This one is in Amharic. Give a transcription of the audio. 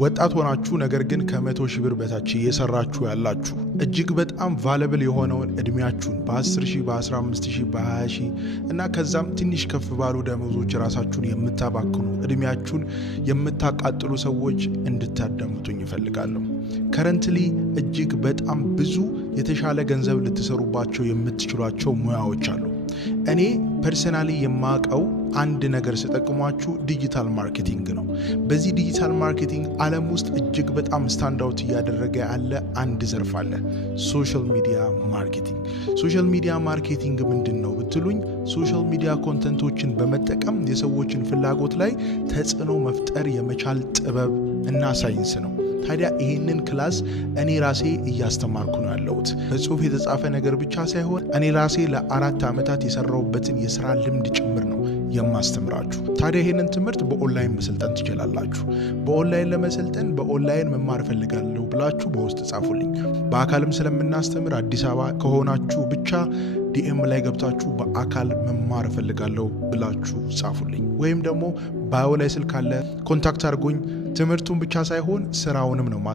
ወጣት ሆናችሁ ነገር ግን ከ100 ሺህ ብር በታች እየሰራችሁ ያላችሁ እጅግ በጣም ቫለብል የሆነውን እድሜያችሁን በ10 ሺህ በ15 ሺህ በ20 ሺህ እና ከዛም ትንሽ ከፍ ባሉ ደመወዞች ራሳችሁን የምታባክኑ እድሜያችሁን የምታቃጥሉ ሰዎች እንድታዳምጡኝ ይፈልጋለሁ። ከረንትሊ እጅግ በጣም ብዙ የተሻለ ገንዘብ ልትሰሩባቸው የምትችሏቸው ሙያዎች አሉ። እኔ ፐርሰናሊ የማውቀው አንድ ነገር ስጠቅሟችሁ ዲጂታል ማርኬቲንግ ነው። በዚህ ዲጂታል ማርኬቲንግ ዓለም ውስጥ እጅግ በጣም ስታንዳውት እያደረገ ያለ አንድ ዘርፍ አለ፣ ሶሻል ሚዲያ ማርኬቲንግ። ሶሻል ሚዲያ ማርኬቲንግ ምንድን ነው ብትሉኝ፣ ሶሻል ሚዲያ ኮንተንቶችን በመጠቀም የሰዎችን ፍላጎት ላይ ተጽዕኖ መፍጠር የመቻል ጥበብ እና ሳይንስ ነው። ታዲያ ይህንን ክላስ እኔ ራሴ እያስተማርኩ ነው ያለሁት። በጽሁፍ የተጻፈ ነገር ብቻ ሳይሆን እኔ ራሴ ለ4 ዓመታት የሰራሁበትን የስራ ልምድ ጭምር ነው የማስተምራችሁ። ታዲያ ይህንን ትምህርት በኦንላይን መሰልጠን ትችላላችሁ። በኦንላይን ለመሰልጠን በኦንላይን መማር ፈልጋለሁ ብላችሁ በውስጥ ጻፉልኝ። በአካልም ስለምናስተምር አዲስ አበባ ከሆናችሁ ብቻ ዲኤም ላይ ገብታችሁ በአካል መማር ፈልጋለሁ ብላችሁ ጻፉልኝ። ወይም ደግሞ ባዮ ላይ ስልክ አለ፣ ኮንታክት አድርጉኝ። ትምህርቱን ብቻ ሳይሆን ስራውንም ነው